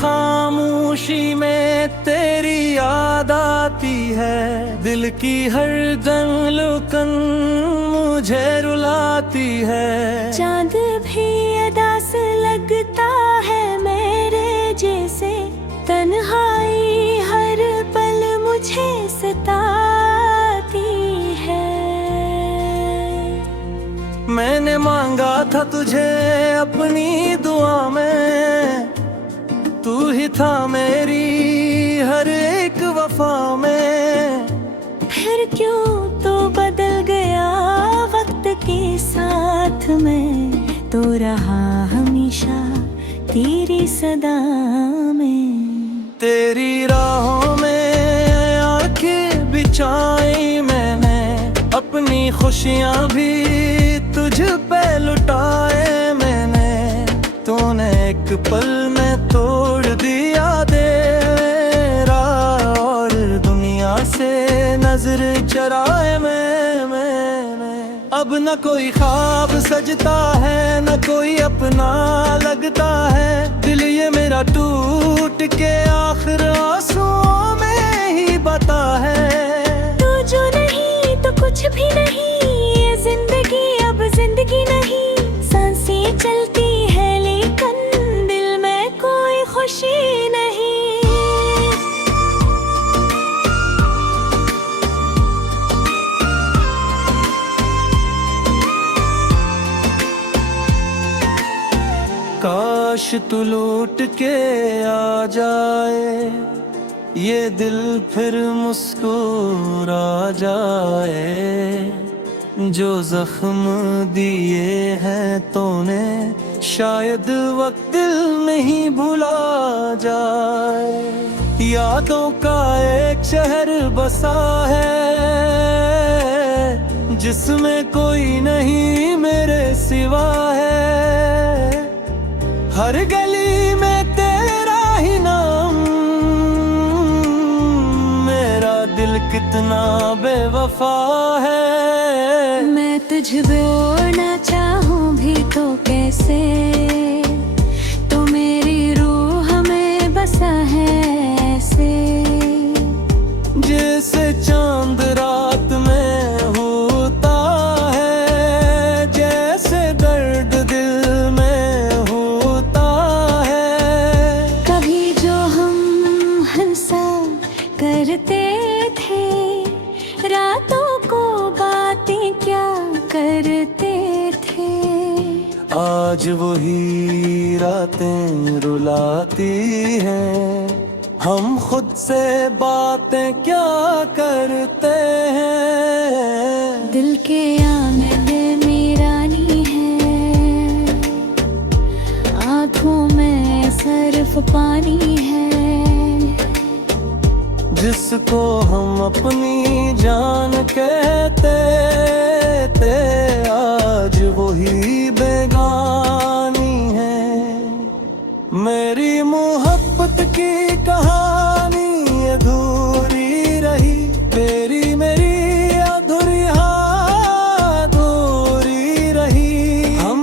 खामोशी में तेरी याद आती है, दिल की हर धड़कन मुझे रुलाती है। चांद भी अदा से लगता है मेरे जैसे, तन्हाई हर पल मुझे सताती है। मैंने मांगा था तुझे अपनी दुआ में, तू ही था मेरी हर एक वफा में। फिर क्यों तो बदल गया वक्त के साथ में, तो रहा हमेशा तेरी सदा में। तेरी राहों में आंखें बिछाई मैंने, अपनी खुशियाँ भी तुझ पे लुटाए मैंने। तूने एक पल में तोड़ दिया तेरा, और दुनिया से नजर चराए मैंने। अब न कोई ख्वाब सजता है, न कोई अपना लगता है। दिल ये मेरा टूट के आखिर आंसुओं में ही बता है। तू जो नहीं तो कुछ भी नहीं, ये जिंदगी अब जिंदगी नहीं। सांसें चलती है लेकिन दिल में कोई खुशी नहीं। काश तू लौट के आ जाए, ये दिल फिर मुस्कुरा जाए। जो जख्म दिए हैं तूने, शायद वक्त दिल नहीं भुला जाए। यादों का एक शहर बसा है, जिसमें कोई नहीं मेरे सिवा है। हर गली में तेरा ही नाम, मेरा दिल कितना बेवफा है। मैं तुझको ना चाहूं भी तो कैसे, तो मेरी रूह में बसा है ऐसे। जैसे चांद रात में होता है, जैसे दर्द दिल में होता है। कभी जो हम हंसा करते थे, रातों को बातें क्या करते थे। आज वही रातें रुलाती हैं, हम खुद से बातें क्या करते हैं। दिल के आंगन मेरा नी है, आँखों में सिर्फ पानी है। जिसको हम अपनी जान कहते थे, आज वही बेगानी है। मेरी मोहब्बत की कहानी अधूरी रही, तेरी मेरी अधूरी अधूरी रही। हम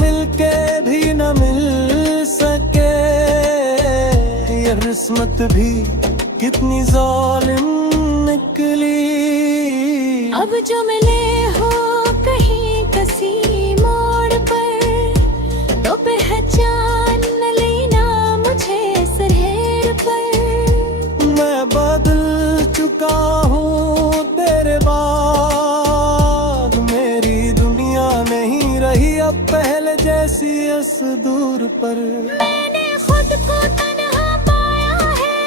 मिलके भी न मिल सके, ये किस्मत भी कितनी जालिम निकली। अब जो मिले हो कहीं किसी मोड़ पर, तो पहचान लेना मुझे सहर पर। मैं बदल चुका हूँ तेरे बाद, मेरी दुनिया नहीं रही अब पहले जैसी इस दूर पर। मैंने खुद को तन्हा पाया है,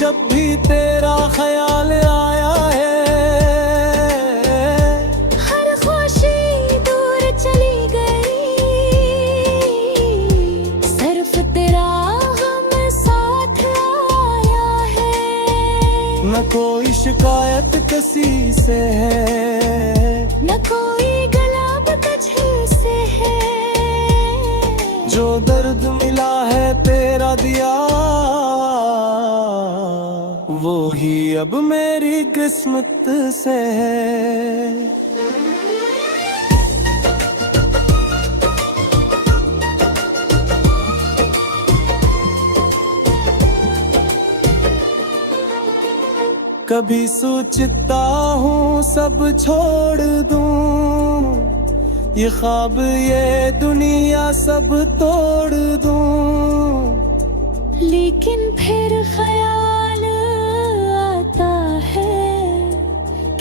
जब भी तेरा ख्याल आया है। हर खुशी दूर चली गई, सिर्फ तेरा हम साथ आया है। न कोई शिकायत किसी से है, न कोई गला तुझसे है। जो दर्द मिला है तेरा दिया, वो ही अब मेरी किस्मत से है। कभी सोचता हूँ सब छोड़ दूँ, ये ख्वाब ये दुनिया सब तोड़ दूँ। लेकिन फिर ख्याल आता है,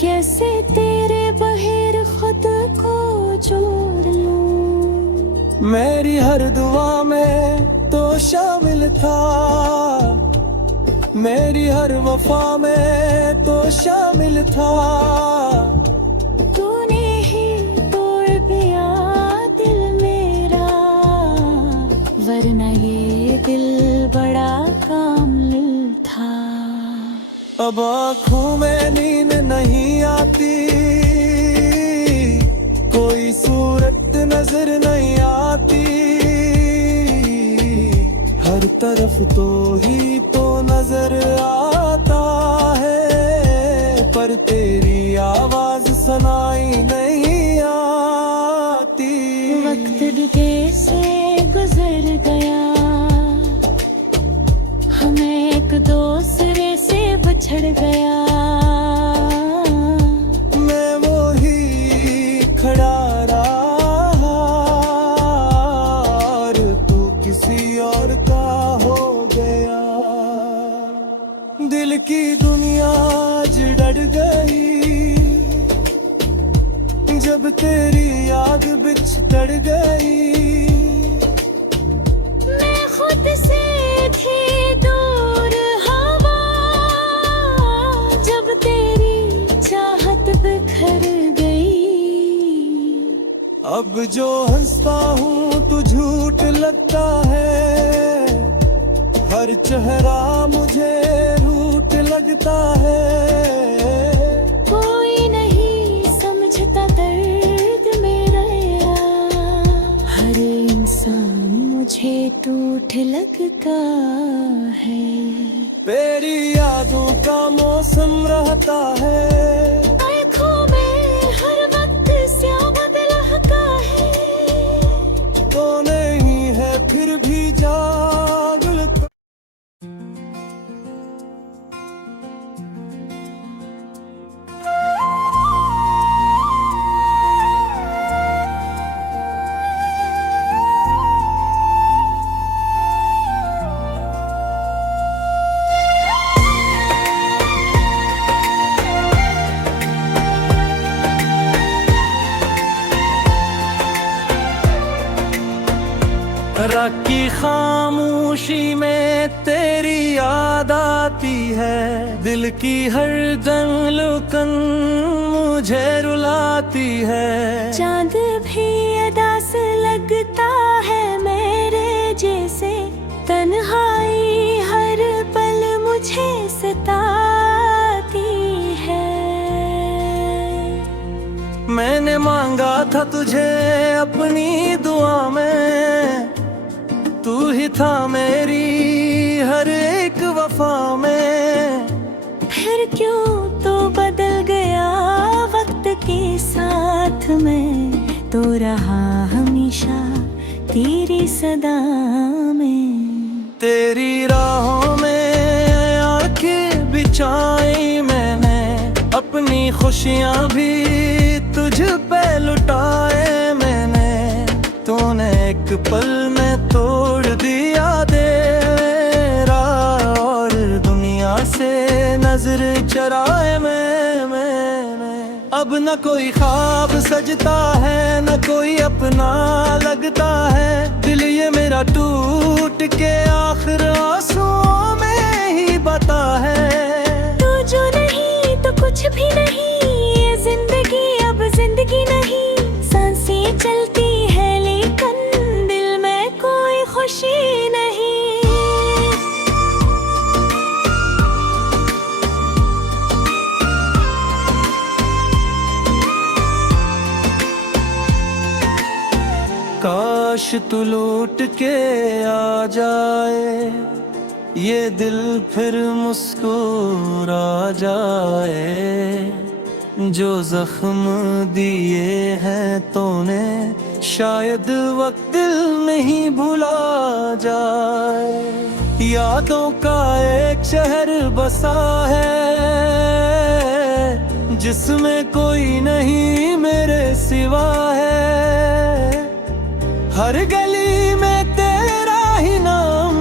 कैसे तेरे बगैर खुद को जोड़ लूं। मेरी हर दुआ में तो शामिल था, मेरी हर वफा में तो शामिल था। तूने ही तोड़ दिया दिल मेरा, वरना ये दिल बड़ा कामिल था। अब आँखों में नींद नहीं आती, कोई सूरत नजर नहीं आती। हर तरफ तो ही तो नजर आता है, पर तेरी आवाज सुनाई नहीं आती। वक्त भी कैसे गुजर गया, हमें एक दूसरे से बिछड़ गया। मैं वो ही खड़ा रहा और तू किसी और का हो गया। दिल की दुनिया आज डर गई, जब तेरी याद बिछड़ गई। मैं खुद से थी दूर हवा, जब तेरी चाहत बिखर गई। अब जो हंसता हूँ तो झूठ लगता है, हर चेहरा मुझे रूठ लगता है। कोई नहीं समझता दर्द मेरा, हर इंसान मुझे टूट लगता है। तेरी यादों का मौसम रहता है, आँखों में हर वक्त स्याह लहका है। तो नहीं है फिर भी जाग लगता। रात की खामोशी में तेरी याद आती है, दिल की हर धड़कन मुझे रुलाती है। चांद भी अदा से लगता है मेरे जैसे, तन्हाई हर पल मुझे सताती है। मैंने मांगा था तुझे अपनी दुआ में, तू ही था मेरी हर एक वफा में। फिर क्यों तो बदल गया वक्त के साथ, मैं तो रहा हमेशा तेरी सदा में। तेरी राहों में आंखें बिछाई मैंने, अपनी खुशियाँ भी तुझ पे लुटाए मैंने। तूने एक पल में तोड़ दिया तेरा, और दुनिया से नजर चराए मैंने। अब न कोई ख्वाब सजता है, न कोई अपना लगता है। दिल ये मेरा टूट के आखिर आंसुओं में ही बता है। तू जो नहीं तो कुछ भी नहीं, ये जिंदगी अब जिंदगी नहीं। सांसें चलती है लेकिन दिल में कोई खुशी नहीं। काश तू लौट के आ जाए, ये दिल फिर मुस्कुरा जाए। जो जख्म दिए हैं तूने, शायद वक्त दिल नहीं भुला जाए। यादों का एक शहर बसा है, जिसमें कोई नहीं मेरे सिवा है। हर गली में तेरा ही नाम,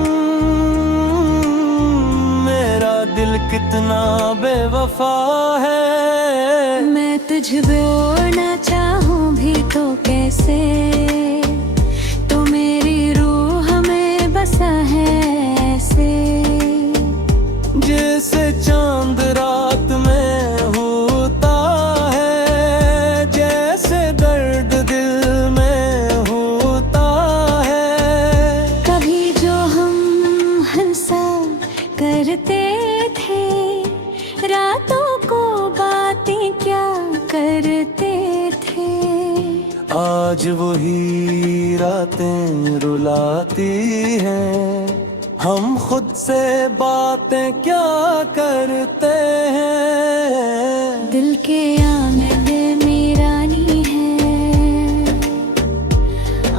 मेरा दिल कितना बेवफा है। मैं तुझको ना चाहूं भी तो कैसे, तो मेरी रूह में बसा है ऐसे। जैसे चांद रात में होता है, जैसे दर्द दिल में होता है। कभी जो हम हंसा करते थे, रातों को बातें क्या करते थे। आज वही रातें रुलाती हैं, हम खुद से बातें क्या करते हैं। दिल के आंगन में रानी है,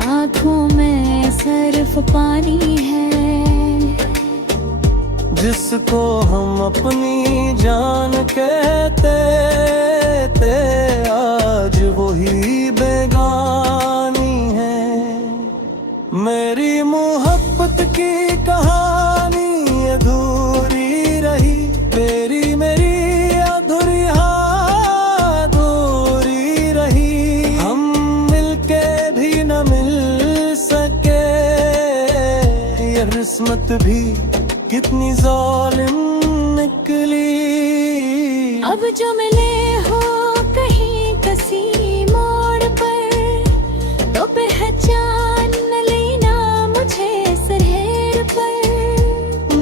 आँखों में सर्फ पानी है। जिसको हम अपनी जान कहते थे, आज वही बेगानी है। मेरी मोहब्बत की कहानी अधूरी रही, तेरी मेरी अधूरी अधूरी रही। हम मिलके भी न मिल सके, ये किस्मत भी कितनी जालिम निकली। अब जो मिले हो कहीं किसी मोड़ पर, तो पहचान लेना मुझे सरहद पर।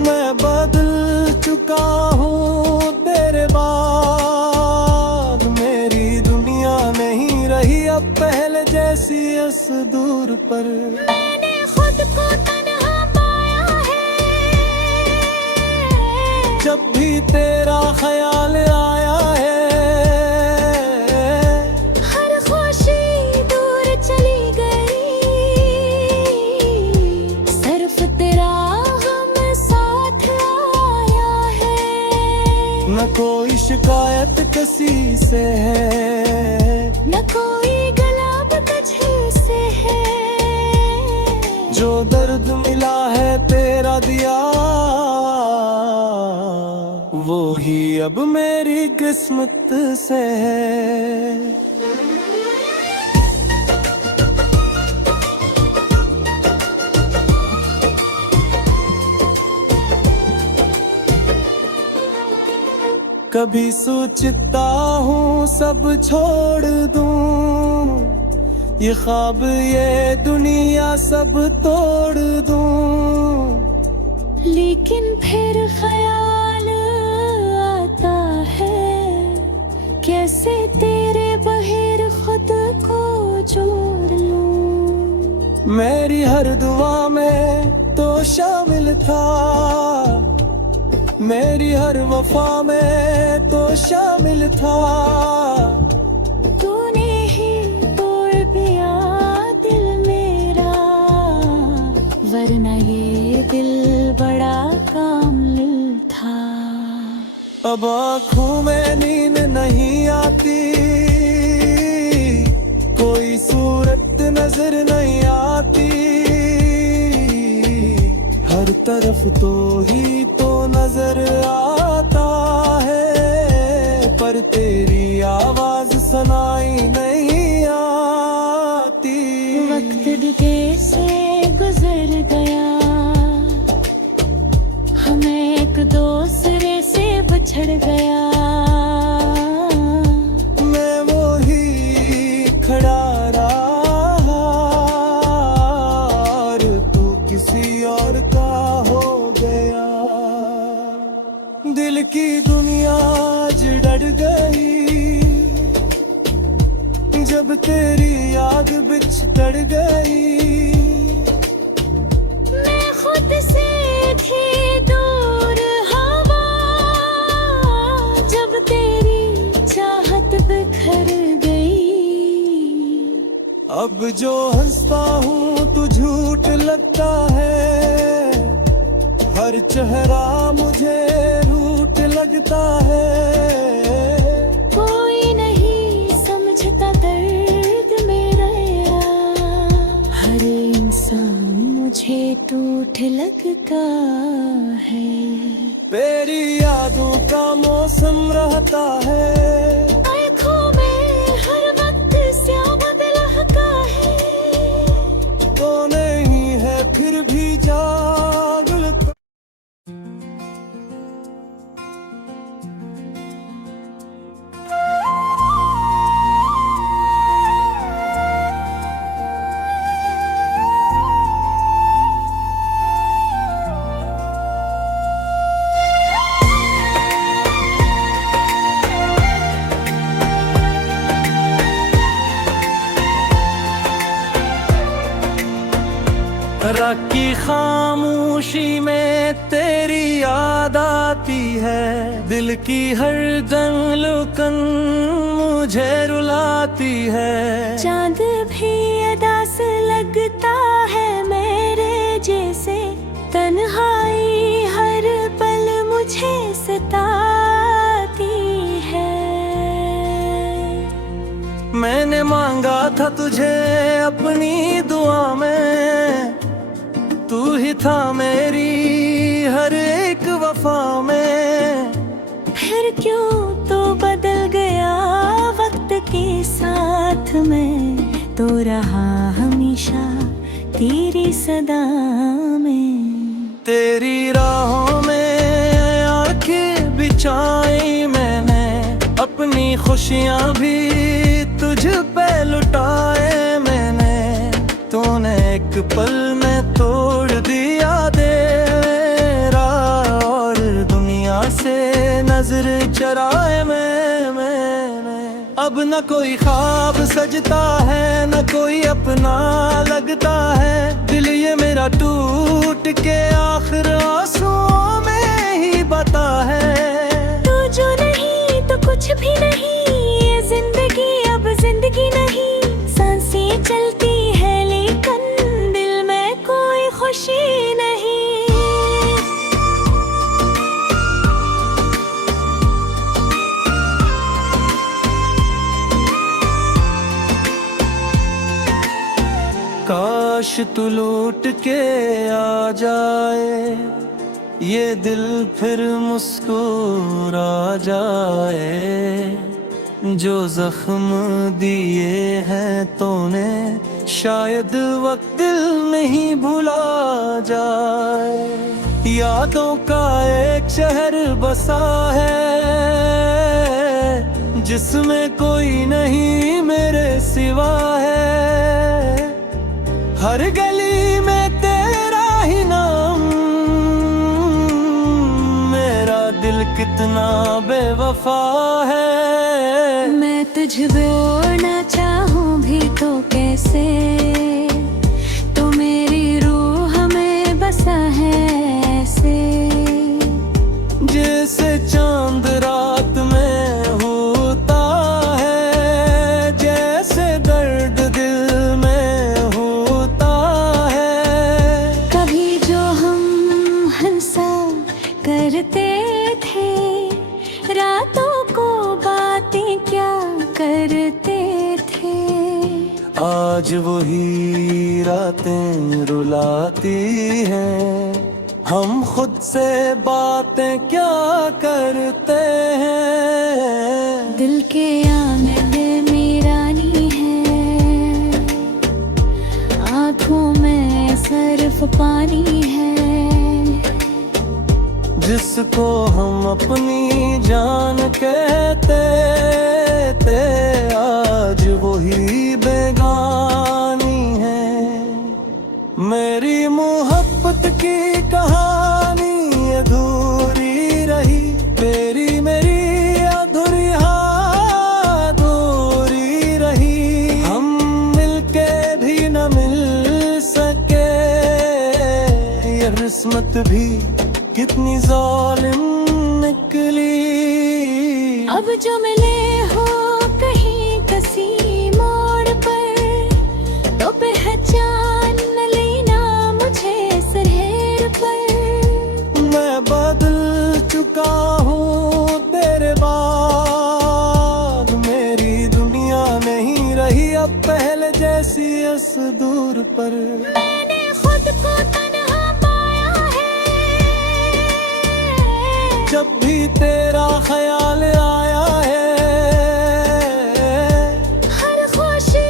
मैं बदल चुका हूँ तेरे बाद, मेरी दुनिया नहीं रही अब पहले जैसी इस दूर पर। मैंने खुद को तन्हा पाया है, जब भी तेरा ख्याल आया है। हर खुशी दूर चली गई, सिर्फ तेरा हम साथ आया है। न कोई शिकायत किसी से है, न कोई गला तुझसे है। जो दर्द मिला है तेरा दिया, वो ही अब मेरी किस्मत से है। कभी सोचता हूँ सब छोड़ दूँ, ये ख्वाब ये दुनिया सब तोड़ दूँ। लेकिन फिर ख्याल आता है, कैसे तेरे बगैर खुद को जोड़ लूं। मेरी हर दुआ में तो शामिल था, मेरी हर वफा में तो शामिल था। तूने ही तोड़ दिया दिल मेरा, वरना ये दिल बड़ा कामिल था। अब आँखों में नींद नहीं आती, कोई सूरत नजर नहीं आती। हर तरफ तो ही तो नजर आता है, पर तेरी आवाज सुनाई नहीं आती। वक्त धीरे से गुजर गया, हमें एक दूसरे से बिछड़ गया। मैं वो ही खड़ा रहा, और तू किसी और का हो गया। दिल की दुनिया आज डर गई, जब तेरी याद बिछड़ गई। मैं खुद से थी दूर हवा, जब तेरी चाहत बिखर गई। अब जो हंसता हूँ तो झूठ लगता है, हर हर चेहरा मुझे रूठ लगता है। कोई नहीं समझता दर्द मेरा, हर इंसान मुझे टूट लगता है। तेरी यादों का मौसम रहता है, आँखों में हर वक्त स्याह लहका है। तो नहीं है फिर भी जागुलता। रात की खामोशी में तेरी याद आती है, दिल की हर धड़कन मुझे रुलाती है। चांद भी अदा से लगता है मेरे जैसे, तन्हाई हर पल मुझे सताती है। मैंने मांगा था तुझे अपनी दुआ में, तू ही था मेरी हर एक वफा में। फिर क्यों तो बदल गया वक्त के साथ, मैं तो रहा हमेशा तेरी सदा में। तेरी राहों में आंखें बिछाई मैंने, अपनी खुशियाँ भी तुझ पे लुटाए मैंने। तूने एक पल में तोड़ दिया तेरा, और दुनिया से नजर चराए मैंने। अब न कोई ख्वाब सजता है, न कोई अपना लगता है। दिल ये मेरा टूट के आखिर आंसुओं में ही बता है। तू जो नहीं तो कुछ भी नहीं, ये जिंदगी अब जिंदगी नहीं। सांसें चलती है लेकिन दिल में कोई खुशी नहीं। काश तू लौट के आ जाए, ये दिल फिर मुस्कुरा जाए। जो जख्म दिए हैं तूने, शायद वक्त दिल में ही भुला जाए। यादों का एक शहर बसा है, जिसमें कोई नहीं मेरे सिवा है। हर गली में तेरा ही नाम, मेरा दिल कितना बेवफा है। मैं तुझको ना चाहूं भी तो कैसे, तो मेरी रूह में बसा है ऐसे। जैसे चांद रात में होता है, जैसे दर्द दिल में होता है। कभी जो हम हंसा करते थे, रातों को बातें क्या करते थे। आज वही रातें रुलाती हैं, हम खुद से बातें क्या करते हैं। दिल के आंगन मीरानी है, आँखों में सिर्फ पानी है। जिसको हम अपनी जान कहते थे, आज वही बेगानी है। मेरी मोहब्बत की कहानी अधूरी रही, तेरी मेरी अधूरी अधूरी रही। हम मिलके भी न मिल सके, ये किस्मत भी कितनी जालिम निकली। अब जो मिले हो कहीं किसी मोड़ पर, तो पहचान लेना मुझे शहर पर। पर। मैंने खुद को तन्हा पाया है, जब भी तेरा ख्याल आया है, हर खुशी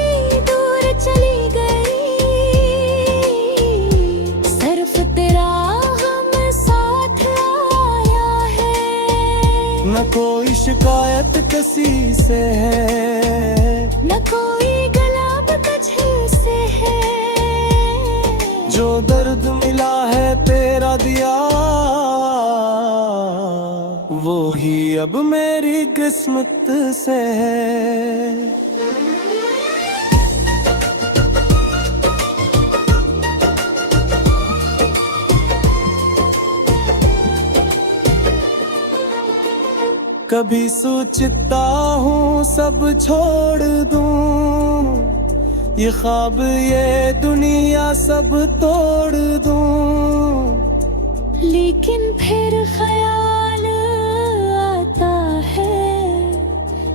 दूर चली गई, सिर्फ तेरा हम साथ आया है। न कोई शिकायत किसी से है, न कोई गलाब तुझसे है, जो दर्द मिला है तेरा दिया, वो ही अब मेरी किस्मत से है। कभी सोचता हूँ सब छोड़ दूँ, ये ख्वाब ये दुनिया सब तोड़ दूँ, लेकिन फिर ख्याल आता है,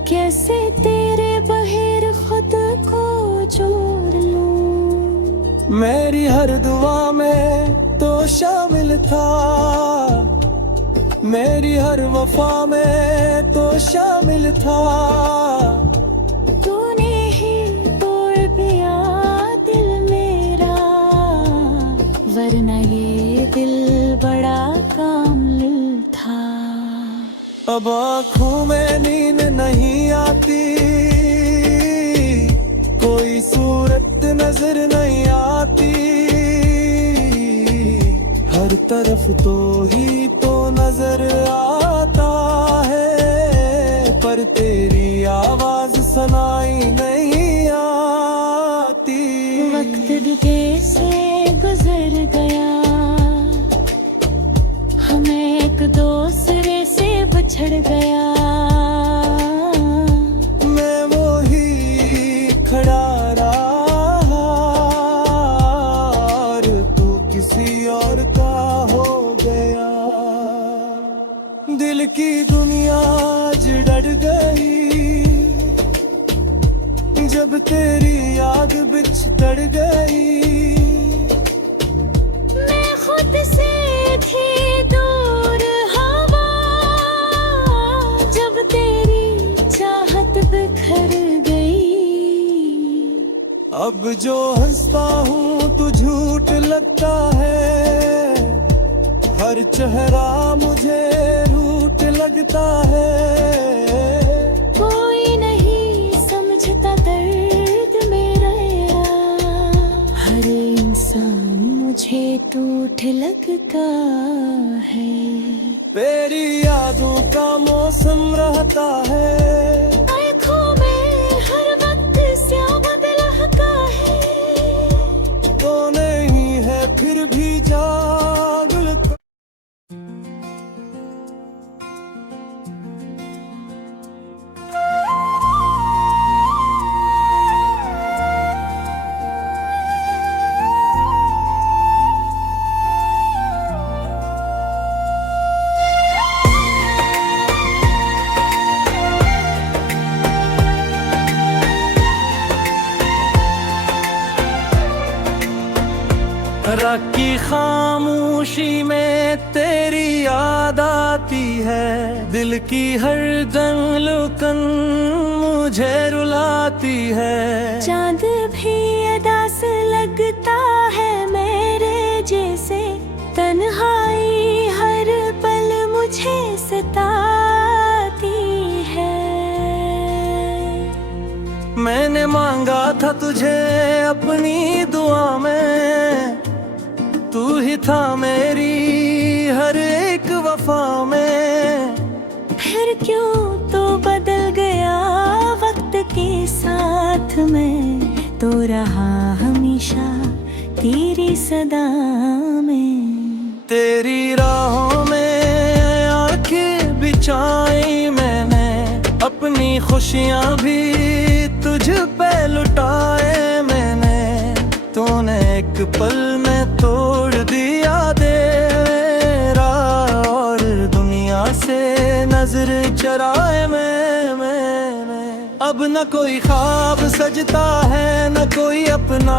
कैसे तेरे बगैर खुद को जोड़ लूं। मेरी हर दुआ में तो शामिल था, मेरी हर वफा में तो शामिल था, तूने ही तोड़ दिया दिल मेरा, वरना ये दिल बड़ा कामिल था। अब आँखों में नींद नहीं आती, कोई सूरत नजर नहीं आती, हर तरफ तो ही तो नजर आता है, पर तेरी आवाज सुनाई नहीं आती। वक्त भी कैसे गुजर गया, हमें एक दूसरे से बिछड़ गया, मैं वो ही खड़ा रहा, और तू किसी और का हो गया। दिल की दुनिया आज डर गई, जब तेरी याद बिछड़ गई। मैं खुद से थी दूर हवा, जब तेरी चाहत बिखर गई। अब जो हंसता हूँ तो झूठ लगता है, हर चेहरा मुझे रूठ लगता है, कोई नहीं समझता दर्द मेरा, हर इंसान मुझे टूट लगता है। तेरी यादों का मौसम रहता है, आँखों में हर वक्त स्याह बदलता है, तो नहीं है फिर भी जाग लगता। रात की खामोशी में तेरी याद आती है, दिल की हर धड़कन मुझे रुलाती है। चांद भी अदास लगता है मेरे जैसे, तन्हाई हर पल मुझे सताती है। मैंने मांगा था तुझे अपनी दुआ में, तू ही था मेरी हर एक वफा में। फिर क्यों तो बदल गया वक्त के साथ में, तो रहा हमेशा तेरी सदा में। तेरी राहों में आंखें बिछाई मैंने, अपनी खुशियाँ भी तुझ पे लुटाए मैंने। तूने एक पल में तोड़ दिया तेरा, और दुनिया से नजर चराए मैंने। अब न कोई ख्वाब सजता है, न कोई अपना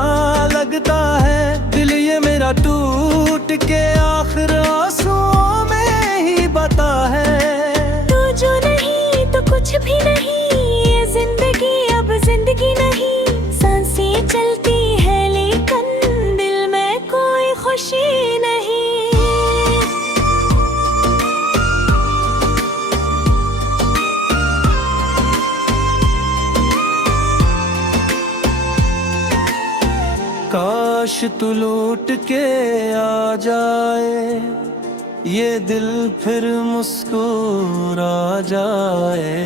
लगता है। दिल ये मेरा टूट के आखिर आंसुओं में ही बता है। तू जो नहीं तो कुछ भी नहीं, ये जिंदगी अब जिंदगी नहीं। सांसें चलती है लेकिन दिल में कोई खुशी नहीं। काश तू लौट के आ जाए, ये दिल फिर मुस्कुरा जाए।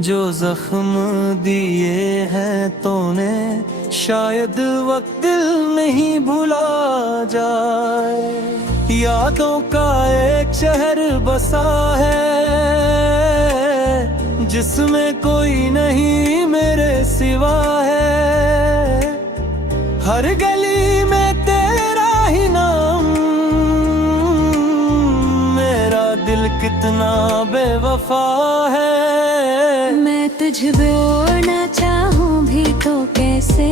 जो जख्म दिए हैं तूने शायद वक्त दिल नहीं भुला जाए। यादों का एक शहर बसा है, जिसमें कोई नहीं मेरे सिवा है। हर गली में तेरा ही नाम, मेरा दिल कितना बेवफा है। मैं तुझको ना चाहूं भी तो कैसे,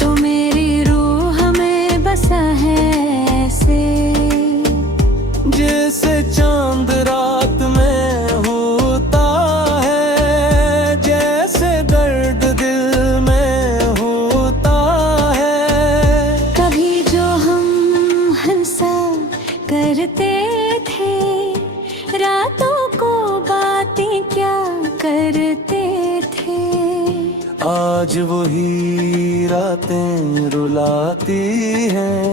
तो मेरी रूह में बसा है ऐसे। जैसे चांद रात में होता है, जैसे दर्द दिल में होता है। कभी जो हम हंसा करते थे, रातों को बातें क्या करते थे। आज वही रातें रुलाती हैं,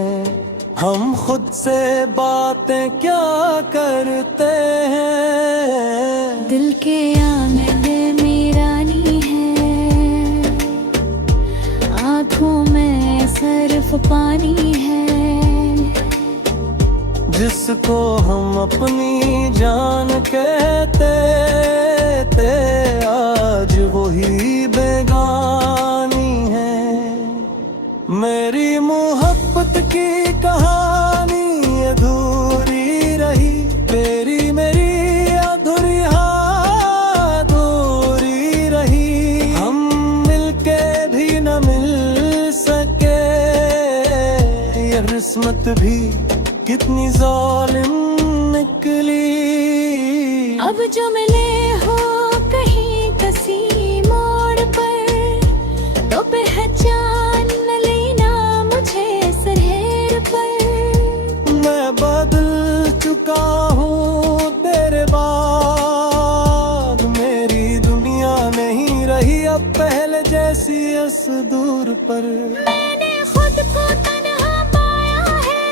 हम खुद से बातें क्या करते हैं। दिल के आंगन मेरा नी है, आँखों में सिर्फ पानी है। जिसको हम अपनी जान कहते थे, आज वही बेगानी है। मेरी मोहब्बत की कहानी अधूरी रही, तेरी मेरी अधूरी अधूरी रही। हम मिलके भी न मिल सके, ये किस्मत भी कितनी जालिम निकली। अब जो मिले हो कहीं किसी मोड़ पर, तो पहचान लेना मुझे सहर पर। मैं बदल चुका हूँ तेरे बाद, मेरी दुनिया नहीं रही अब पहले जैसी इस दूर पर। मैंने खुद को तन्हा पाया है,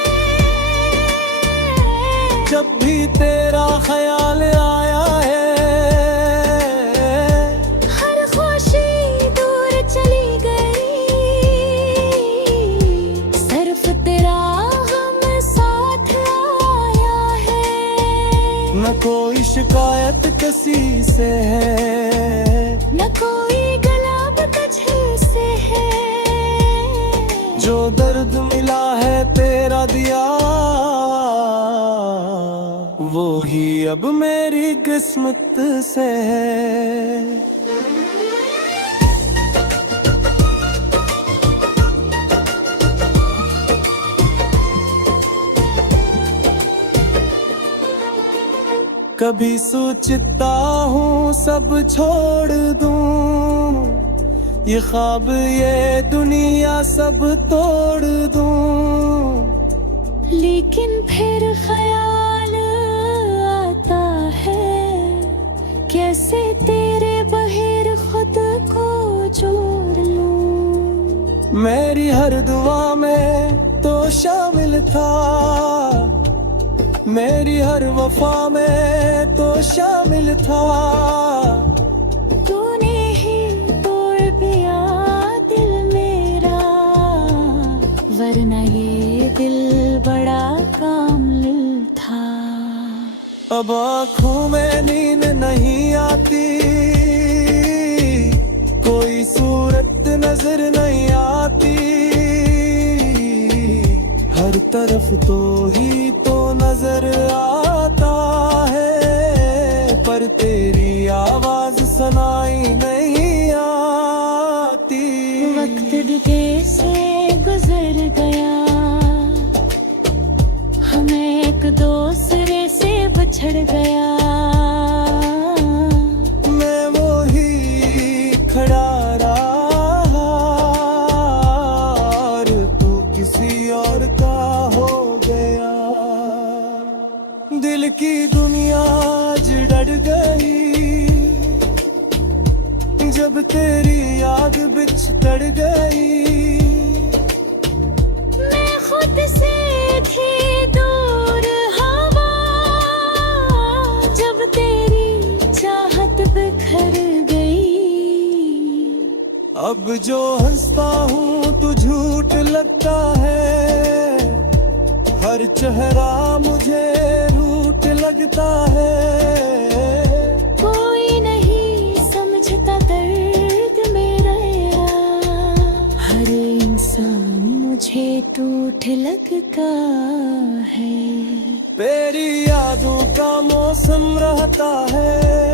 जब भी तेरा ख्याल आया है। हर खुशी दूर चली गई, सिर्फ तेरा हम साथ आया है। न कोई शिकायत किसी से है, न कोई गला तुझसे है। जो दर्द मिला है तेरा दिया, वो ही अब मेरी किस्मत से है। कभी सोचता हूँ सब छोड़ दूँ, ये ख्वाब ये दुनिया सब तोड़ दूँ। लेकिन फिर ख्याल आता है, कैसे तेरे बगैर खुद को जोड़ लूं। मेरी हर दुआ में तो शामिल था, मेरी हर वफा में तो शामिल था। तूने ही तोड़ दिया दिल मेरा, वरना ये दिल बड़ा कामिल था। अब आँखों में नींद नहीं आती, कोई सूरत नजर नहीं आती। हर तरफ तो ही तो नजर आता है, पर तेरी आवाज दिल की दुनिया आज डर गई, जब तेरी याद बिछड़ गई। मैं खुद से थी दूर हवा, जब तेरी चाहत बिखर गई। अब जो हंसता हूँ तो झूठ लगता है, हर चेहरा मुझे रूठ लगता है। कोई नहीं समझता दर्द मेरा, हर इंसान मुझे टूट लगता है। तेरी यादों का मौसम रहता है,